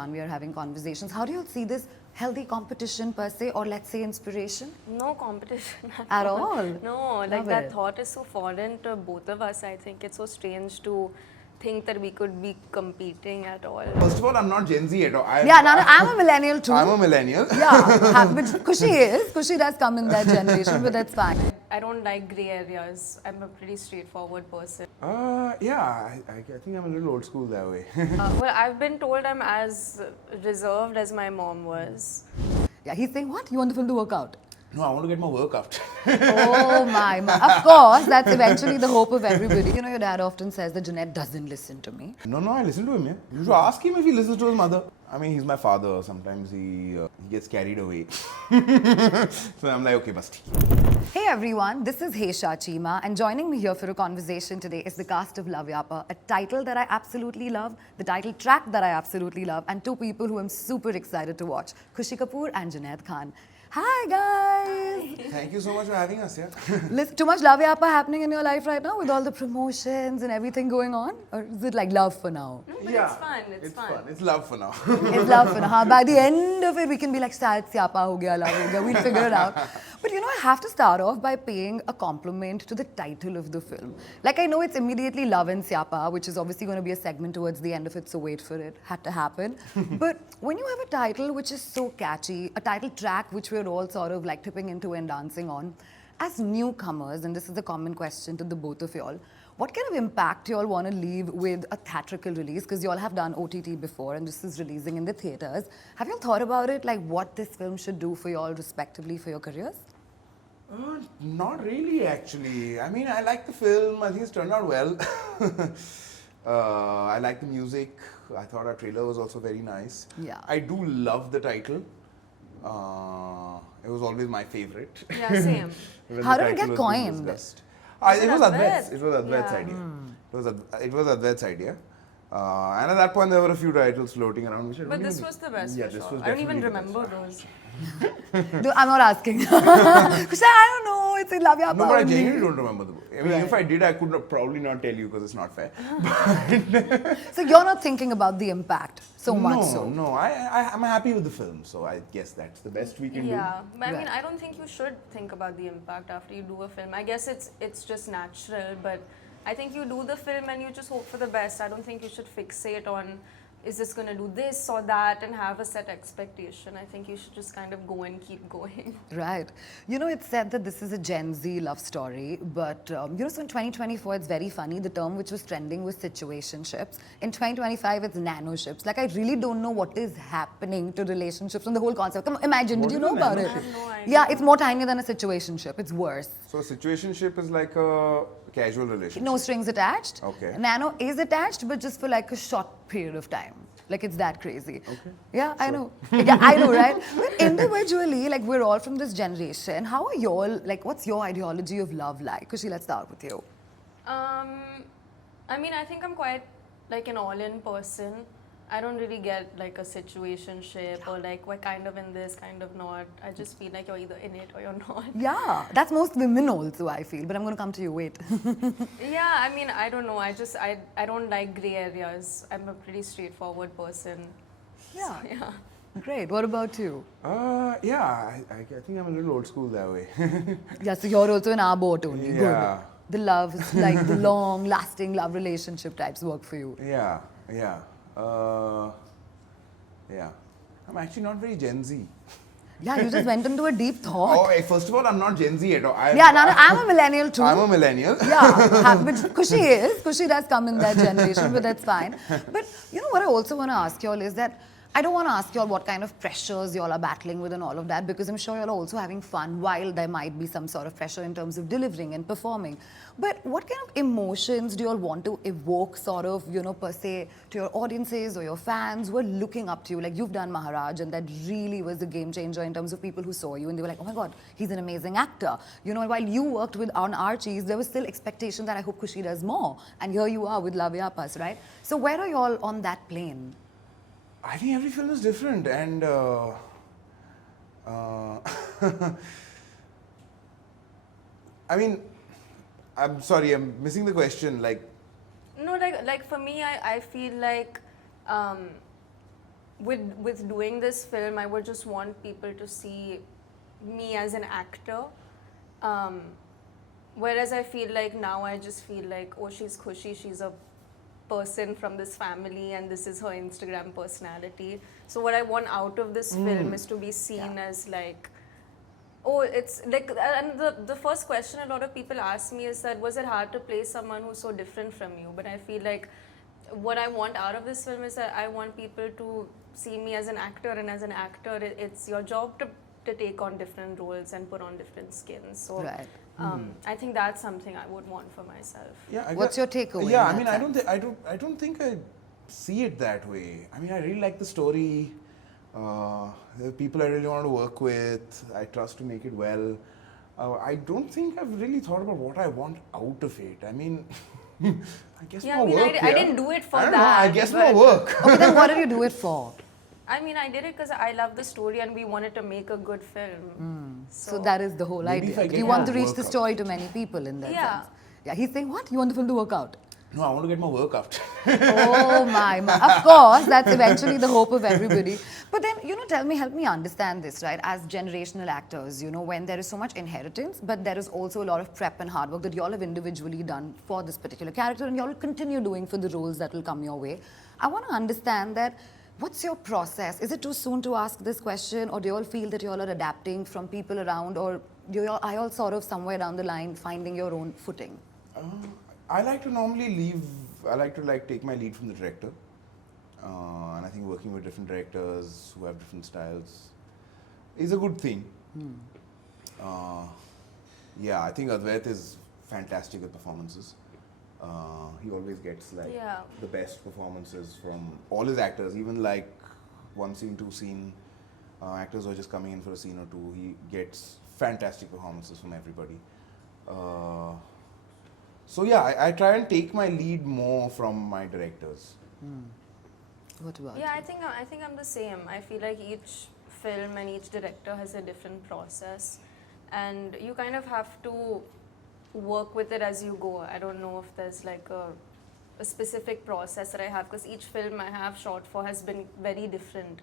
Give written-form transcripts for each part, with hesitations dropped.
Janhvi are having conversations. How do you see this healthy competition per se, or let's say inspiration? No competition At all? No, like Love that it. thought is so foreign to both of us. I think it's so strange to think that we could be competing at all. First of all, I'm not Gen Z at all. Yeah, no, I'm a millennial too. I'm a millennial. Yeah, which Khushi is. Khushi does come in that generation, but that's fine. I don't like grey areas. I'm a pretty straightforward person. Yeah, I think I'm a little old school that way. Well, I've been told I'm as reserved as my mom was. Yeah, he's saying, what? You want the film to work out? No, I want to get my work out. Oh my. Of course, that's eventually the hope of everybody. You know, your dad often says that Junaid doesn't listen to me. No, I listen to him, yeah. You should ask him if he listens to his mother. I mean, he's my father. Sometimes he gets carried away. So I'm like, okay, basti. Hey everyone, this is Hesha Chimah, and joining me here for a conversation today is the cast of Loveyappa, a title that I absolutely love, the title track that I absolutely love, and two people who I'm super excited to watch, Khushi Kapoor and Junaid Khan. Hi guys! Thank you so much for having us, yeah. Listen, too much Loveyappa happening in your life right now with all the promotions and everything going on? Or is it like love for now? No, but Yeah, it's fun. It's fun. It's love for now. It's love for now. By the end of it, we can be like, Sad Syapa ho gaya, love ho gaya. We'll figure it out. But you know, I have to start off by paying a compliment to the title of the film. Like, I know it's immediately Love and Syapa, which is obviously going to be a segment towards the end of it, so wait for it. Had to happen. But when you have a title which is so catchy, a title track which we're all sort of like tipping into and dancing on, as newcomers, and this is a common question to the both of y'all, what kind of impact y'all want to leave with a theatrical release? Because y'all have done OTT before and this is releasing in the theatres. Have y'all thought about it, like what this film should do for y'all respectively for your careers? Not really, actually. I mean, I like the film. I think it's turned out well. I like the music. I thought our trailer was also very nice. Yeah. I do love the title. It was always my favorite. Yeah, same. When How the did it title get was being coined? discussed. Was It it was Advait's? Advait's. It was Advait's Yeah. idea. It was Advait's idea. And at that point, there were a few titles floating around. Which I But don't this even- was the best Yeah, for this sure. was I don't even definitely the best. remember those. No, I'm not asking. Because I don't know, it's in Loveyappa. No, but I only. genuinely don't remember the book. I mean, Right. if I did, I could probably not tell you because it's not fair. So you're not thinking about the impact so much so? No, I'm happy with the film, so I guess that's the best we can Yeah, but I Right. mean, I don't think you should think about the impact after you do a film. I guess it's just natural, but I think you do the film and you just hope for the best. I don't think you should fixate on, is this going to do this or that, and have a set expectation. I think you should just kind of go and keep going. Right. You know, it's said that this is a Gen Z love story, but you know, so in 2024, it's very funny. The term which was trending was situationships. In 2025, it's nanoships. Like, I really don't know what is happening to relationships and the whole concept. Come on, imagine, What did you is know a about it? nanoship? I have no idea. Yeah, it's more tinier than a situationship. It's worse. do. So a situationship is like a casual relationship. No strings attached. Okay. Nano is attached, but just for like a short period of time. Like, it's that crazy. Okay. Yeah, I know. Yeah, I know, right? But individually, like, we're all from this generation. How are y'all, like, what's your ideology of love like? Khushi, let's start with you. I mean, I think I'm quite like an all-in person. I don't really get like a situationship or like we're kind of in this, kind of not. I just feel like you're either in it or you're not. Yeah, that's most women also, I feel. But I'm going to come to you, wait. Yeah, I mean, I don't know. I don't like grey areas. I'm a pretty straightforward person. Yeah. So, yeah. Great. What about you? Yeah, I think I'm a little old school that way. Yeah, so you're also in our boat only. Yeah. Good. The love, like the long lasting love relationship types work for you. Yeah. I'm actually not very Gen Z. Yeah, you just went into a deep thought. First of all, I'm not Gen Z at all. Yeah, no, I'm a millennial too. I'm a millennial. Yeah, which Khushi is. Khushi does come in that generation, but that's fine. But you know what I also want to ask y'all is that I don't want to ask y'all what kind of pressures y'all are battling with and all of that, because I'm sure y'all are also having fun while there might be some sort of pressure in terms of delivering and performing. But what kind of emotions do y'all want to evoke sort of, you know, per se to your audiences or your fans who are looking up to you? Like, you've done Maharaj and that really was a game changer in terms of people who saw you and they were like, oh my God, he's an amazing actor. You know, and while you worked with on Archie's, there was still expectation that I hope Khushi does more. And here you are with Loveyappas, right? So where are y'all on that plane? I think every film is different, and I mean, I'm sorry, I'm missing the question. Like, No, like for me, I feel like with doing this film, I would just want people to see me as an actor. Whereas I feel like now I just feel like, oh, she's Khushi, she's a person from this family and this is her Instagram personality. So what I want out of this film is to be seen as like, oh, it's like, and the first question a lot of people ask me is that, was it hard to play someone who's so different from you? But I feel like what I want out of this film is that I want people to see me as an actor, and as an actor, it's your job to take on different roles and put on different skins. So Right. I think that's something I would want for myself. Yeah. What's your takeaway? Yeah, in I mean, that I don't think I see it that way. I mean, I really like the story. The people I really want to work with, I trust to make it well. I don't think I've really thought about what I want out of it. I mean, I guess Yeah, more I mean, work. I didn't do it for I don't that. know, I guess but- more work. Okay, then what did you do it for? I mean, I did it because I love the story and we wanted to make a good film. So that is the whole Maybe idea. if I Do get you want to more reach the work story to many people in that Yeah. sense? Yeah, he's saying, what? You want the film to work out? No, I want to get my work out. Oh my. Of course, that's eventually the hope of everybody. But then, tell me, help me understand this, right? As generational actors, when there is so much inheritance, but there is also a lot of prep and hard work that you all have individually done for this particular character, and you all will continue doing for the roles that will come your way. I want to understand that. What's your process? Is it too soon to ask this question, or do you all feel that you all are adapting from people around, or are you all sort of somewhere down the line finding your own footing? I like to normally take my lead from the director. And I think working with different directors who have different styles is a good thing. Yeah, I think Advait is fantastic at performances. He always gets the best performances from all his actors, even like one scene, two scene actors who are just coming in for a scene or two. He gets fantastic performances from everybody. So yeah, I try and take my lead more from my directors. What about Yeah, you? I think I'm the same. I feel like each film and each director has a different process, and you kind of have to work with it as you go. I don't know if there's like a specific process that I have, because each film I have shot for has been very different.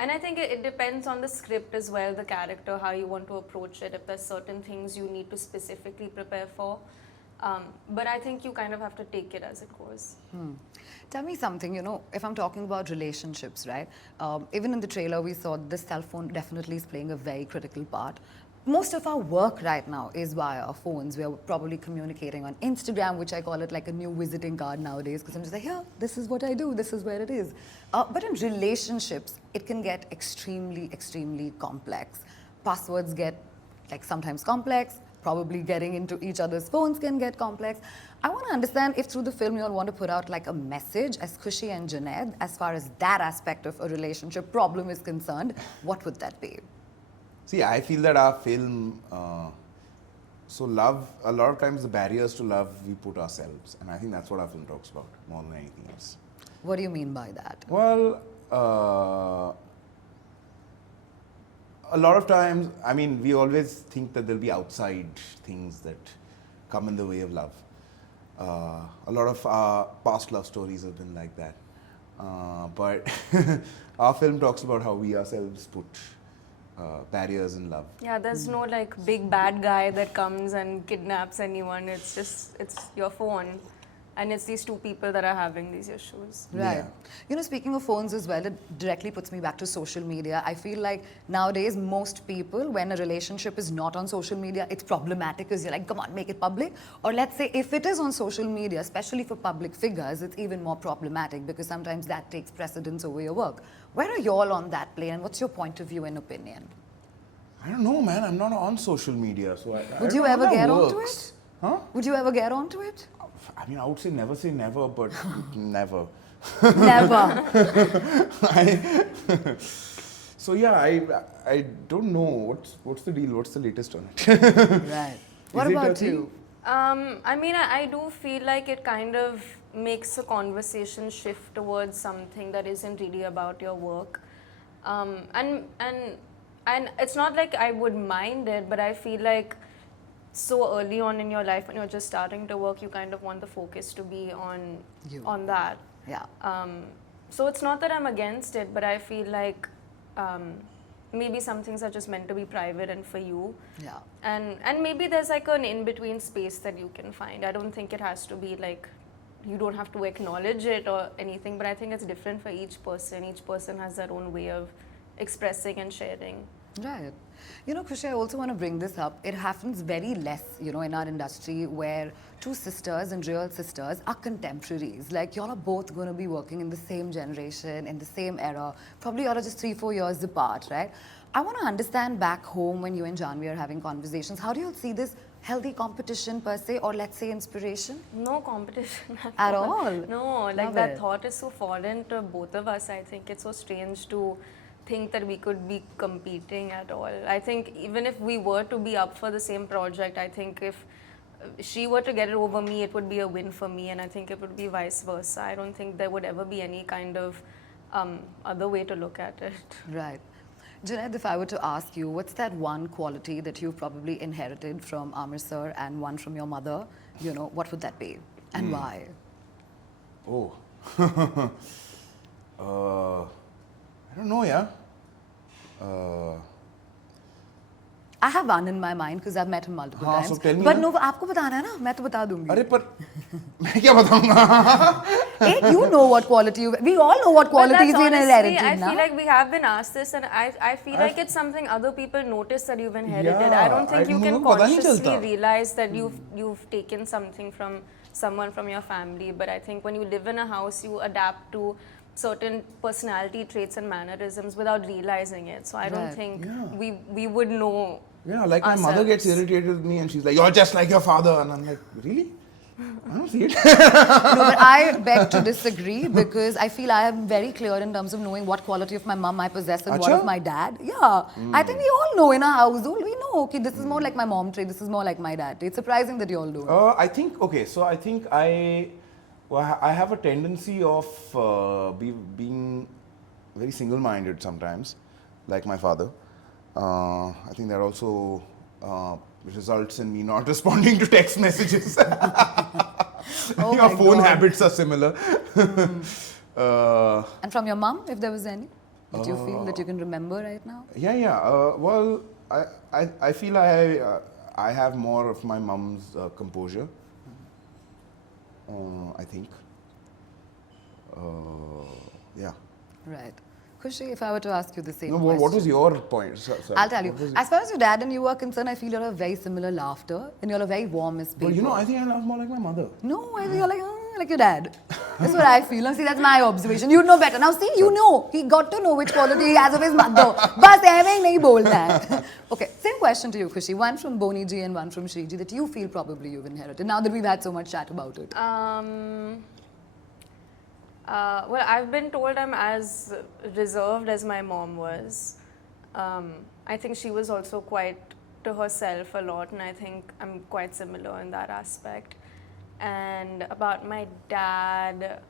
And I think it depends on the script as well, the character, how you want to approach it, if there's certain things you need to specifically prepare for. But I think you kind of have to take it as it goes. Tell me something, if I'm talking about relationships, right? Even in the trailer, we saw this cell phone definitely is playing a very critical part. Most of our work right now is via our phones. We are probably communicating on Instagram, which I call it like a new visiting card nowadays, because I'm just like, yeah, this is what I do, this is where it is. But in relationships, it can get extremely, extremely complex. Passwords get sometimes complex. Probably getting into each other's phones can get complex. I want to understand if through the film you all want to put out like a message as Khushi and Junaid, as far as that aspect of a relationship problem is concerned, what would that be? See, I feel that our film, so love, a lot of times the barriers to love we put ourselves, and I think that's what our film talks about more than anything else. What do you mean by that? Well, a lot of times, I mean, we always think that there'll be outside things that come in the way of love. A lot of our past love stories have been like that. But our film talks about how we ourselves put barriers in love. Yeah, there's no like big bad guy that comes and kidnaps anyone. It's your phone, and it's these two people that are having these issues. Right. Yeah. Speaking of phones as well, it directly puts me back to social media. I feel like nowadays most people, when a relationship is not on social media, it's problematic because you're like, come on, make it public. Or let's say if it is on social media, especially for public figures, it's even more problematic because sometimes that takes precedence over your work. Where are you all on that plane, and what's your point of view and opinion? I don't know, man. I'm not on social media, so I Would don't you know how ever that get onto works. it? Huh? Would you ever get onto it? I mean, I would say never, but never. Never. So yeah, I don't know what's the deal. What's the latest on it? Right. What Is it about a thing? you? I mean, I do feel like it kind of makes the conversation shift towards something that isn't really about your work. And it's not like I would mind it, but I feel like so early on in your life when you're just starting to work, you kind of want the focus to be on You. on that. Yeah. so it's not that I'm against it, but I feel like maybe some things are just meant to be private and for you. Yeah. And maybe there's like an in-between space that you can find. I don't think it has to be like, you don't have to acknowledge it or anything, but I think it's different for each person. Each person has their own way of expressing and sharing. Right. You know, Khushi, I also want to bring this up. It happens very less, you know, in our industry where two sisters and real sisters are contemporaries. Like, y'all are both going to be working in the same generation, in the same era. Probably y'all are just 3-4 years apart, right? I want to understand back home when you and Janhvi are having conversations, how do you see this healthy competition per se, or let's say inspiration? No competition At all? No, like Love that it. thought is so foreign to both of us. I think it's so strange to think that we could be competing at all. I think even if we were to be up for the same project, I think if she were to get it over me, it would be a win for me, and I think it would be vice versa. I don't think there would ever be any kind of other way to look at it. Right. Junaid, if I were to ask you, what's that one quality that you've probably inherited from Aamir sir and one from your mother, you know, what would that be and why? Oh. I don't know, yeah. I have one in my mind because I've met him multiple हाँ, times. so tell me But ना. no, आपको बताना है ना, मैं तो बता दूंगी. अरे पर मैं क्या बताऊंगा? Hey, you know what quality we all know what But qualities that's we honestly, inherited, I na? feel like we have been asked this, and I feel like it's something other people notice that you've inherited. Yeah, I don't think you can पता नहीं consciously चलता. realize that you've taken something from someone from your family. But I think when you live in a house, you adapt to certain personality traits and mannerisms without realizing it. So I don't Right. think Yeah. we would know. Yeah, like my mother gets ourselves. irritated with me and she's like, "You're just like your father," and I'm like, "Really? I don't see it." No, but I beg to disagree because I feel I am very clear in terms of knowing what quality of my mum I possess and what Acha? of my dad. Yeah, I think we all know in our household. We know, okay, this is more like my mom trait, this is more like my dad trait. It's surprising that you all do. I think okay. So I think I have a tendency of being very single-minded sometimes, like my father. I think that also results in me not responding to text messages. Oh Your my phone God. habits are similar. And from your mum, if there was any, that you feel that you can remember right now? Yeah. Well, I feel I have more of my mom's composure. I think. Yeah. Right. Khushi, if I were to ask you the same No, question. what was your point? Sorry, I'll tell you. what was As far as your dad and you are concerned, I feel you're a very similar laughter and you're a very warm as people. But you know, I think I laugh more like my mother. No, I feel you're like your dad. That's what I feel. Now, see, that's my observation. You know better. Now, see, you know. He got to know which quality he has of his mother. Bas aime hi nahi bolna hai. Okay, same question to you, Khushi. One from Boni ji and one from Shriji that you feel probably you've inherited. Now that we've had so much chat about it. Well, I've been told I'm as reserved as my mom was. I think she was also quite to herself a lot, and I think I'm quite similar in that aspect. And about my dad,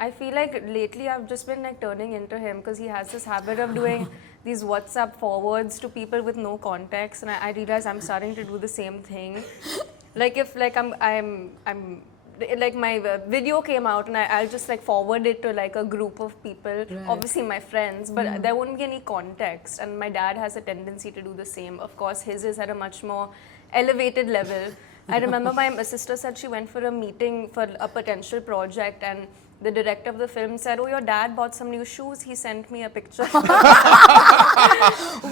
I feel like lately I've just been like turning into him because he has this habit of doing these WhatsApp forwards to people with no context, and I realize I'm starting to do the same thing. Like if like I'm like my video came out and I'll just like forward it to like a group of people, Right. obviously my friends, but there won't be any context, and my dad has a tendency to do the same. Of course, his is at a much more elevated level. I remember my sister said she went for a meeting for a potential project, and the director of the film said, "Oh, your dad bought some new shoes. He sent me a picture."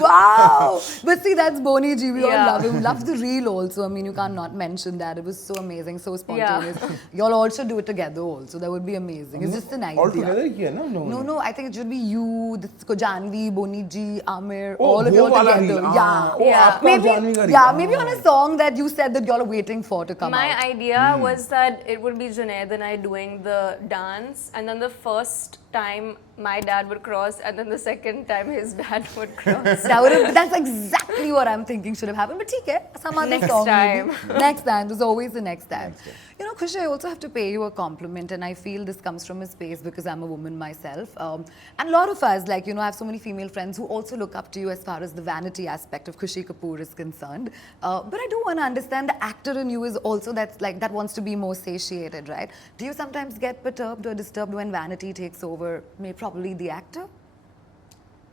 Wow! But see, that's Boni ji. We all Yeah. love him. Love the reel also. I mean, you can't not mention that. It was so amazing, so spontaneous. Y'all all should do it together also. That would be amazing. It's just an idea. All together, yeah, no. No, I think it should be you, this Janhvi, Boni ji, Aamir, Oh, all of you wo all wala together. reel. Yeah. Oh, Yeah. aapka aur Janhvi ka reel. Maybe on a song that you said that y'all are waiting for to come My out. idea was that it would be Junaid and I doing the dance, and then the first time my dad would cross, and then the second time his dad would cross. That's exactly what I'm thinking should have happened. But theek hai, some other Next song time. maybe. Next time. There's always the next time. You know, Khushi, I also have to pay you a compliment, and I feel this comes from a space because I'm a woman myself. And a lot of us, like, you know, I have so many female friends who also look up to you as far as the vanity aspect of Khushi Kapoor is concerned. But I do want to understand the actor in you is also that wants to be more satiated, right? Do you sometimes get perturbed or disturbed when vanity takes over? Probably the actor?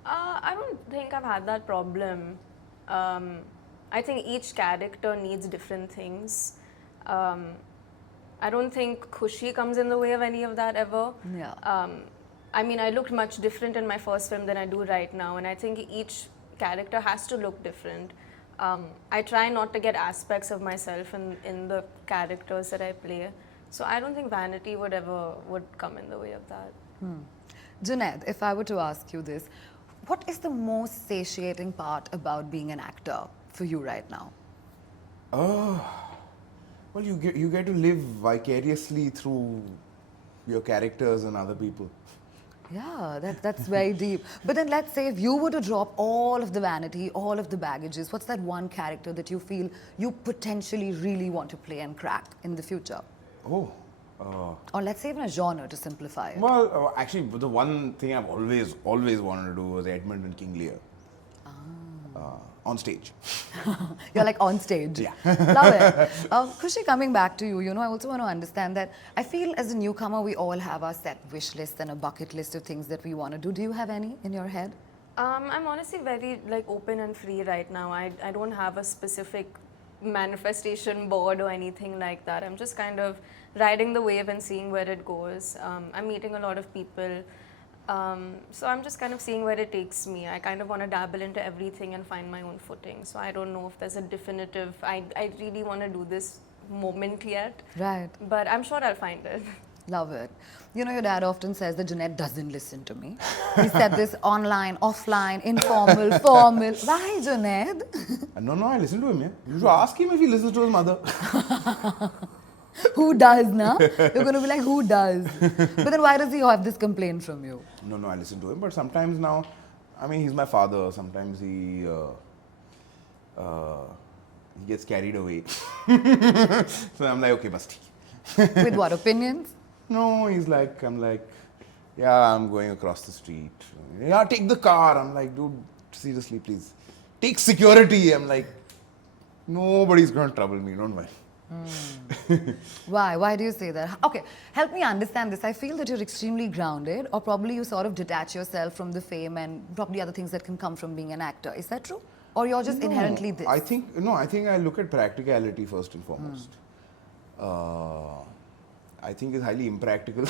I don't think I've had that problem. I think each character needs different things. I don't think Khushi comes in the way of any of that ever. Yeah. I mean, I looked much different in my first film than I do right now, and I think each character has to look different. I try not to get aspects of myself in the characters that I play. So I don't think vanity would come in the way of that. Junaid, if I were to ask you this, what is the most satiating part about being an actor for you right now? Well, you get to live vicariously through your characters and other people. Yeah, that's very deep. But then let's say if you were to drop all of the vanity, all of the baggages, what's that one character that you feel you potentially really want to play and crack in the future? Oh. Or let's say even a genre to simplify it. Well, actually, the one thing I've always wanted to do was Edmund and King Lear. On stage. You're like on stage. Yeah. Love it. Khushi, coming back to you, I also want to understand that I feel as a newcomer, we all have our set wish list and a bucket list of things that we want to do. Do you have any in your head? I'm honestly very open and free right now. I don't have a specific manifestation board or anything like that. I'm just kind of riding the wave and seeing where it goes. I'm meeting a lot of people. So I'm just kind of seeing where it takes me. I kind of want to dabble into everything and find my own footing. So I don't know if there's a definitive, I really want to do this moment yet. Right. But I'm sure I'll find it. Love it. Your dad often says that Junaid doesn't listen to me. He said this online, offline, informal, formal. Why, Junaid? No, I listen to him, yeah. You should ask him if he listens to his mother. Who does, na? You're going to be like, who does? But then why does he have this complaint from you? No, I listen to him. But sometimes now, I mean, he's my father. Sometimes he gets carried away. So I'm like, okay, basti. With what, opinions? No, I'm like, yeah, I'm going across the street. Yeah, take the car. I'm like, dude, seriously, please. Take security. I'm like, nobody's going to trouble me, don't worry. Why? Why do you say that? Okay, help me understand this. I feel that you're extremely grounded, or probably you sort of detach yourself from the fame and probably other things that can come from being an actor. Is that true? Or you're just inherently this? I think I look at practicality first and foremost. I think it's highly impractical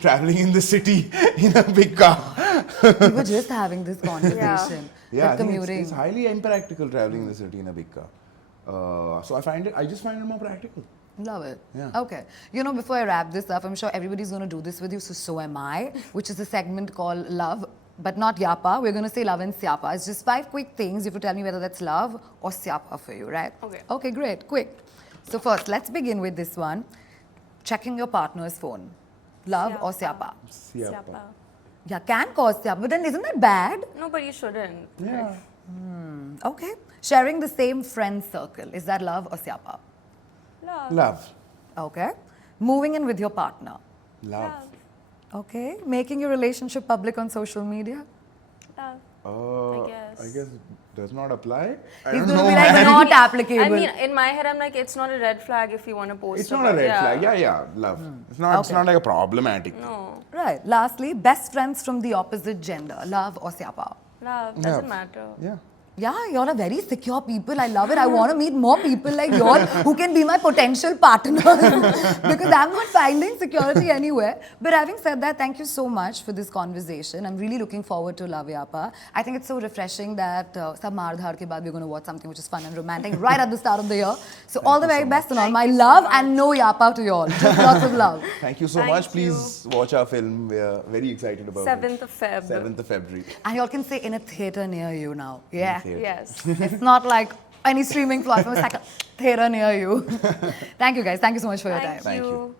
traveling in the city in a big car. We were just having this conversation. Yeah, I think commuting. it's highly impractical traveling in the city in a big car. So I just find it more practical. Love it. Yeah. Okay. Before I wrap this up, I'm sure everybody's going to do this with you, so am I, which is a segment called Love, but not Yappa. We're going to say Love and Syapa. It's just 5 quick things. You have to tell me whether that's love or Syapa for you, right? Okay. Okay, great. Quick. So first, let's begin with this one. Checking your partner's phone. Love or Syapa? Syapa. Yeah, can cause Syapa, but then isn't that bad? No, but you shouldn't. Yeah. Okay. Sharing the same friend circle. Is that love or Syapa? Love. Okay. Moving in with your partner. Love. Okay. Making your relationship public on social media. Love. I guess. guess does not apply. I He's don't going to know, be like, man. not applicable. I mean, in my head, I'm like, it's not a red flag if you want to post. It's not a red flag. Yeah, love. It's not like a problematic. No. Right. Lastly, best friends from the opposite gender. Love or Syapa? Love. Doesn't matter. Yeah. Yeah, you're a very secure people. I love it. I want to meet more people like you who can be my potential partners because I'm not finding security anywhere. But having said that, thank you so much for this conversation. I'm really looking forward to Loveyappa. I think it's so refreshing that sab maar dhaad ke baad we're going to watch something which is fun and romantic right at the start of the year. So all the very best and all my love and no Yappa to you all. Just lots of love. Thank you so much. Please watch our film. We are very excited about 7th it. of Feb. 7th of February. And y'all can say in a theatre near you now. Yeah. Yes. It's not like any streaming platform. It's like a theatre near you. Thank you guys. Thank you so much for your time. Thank you.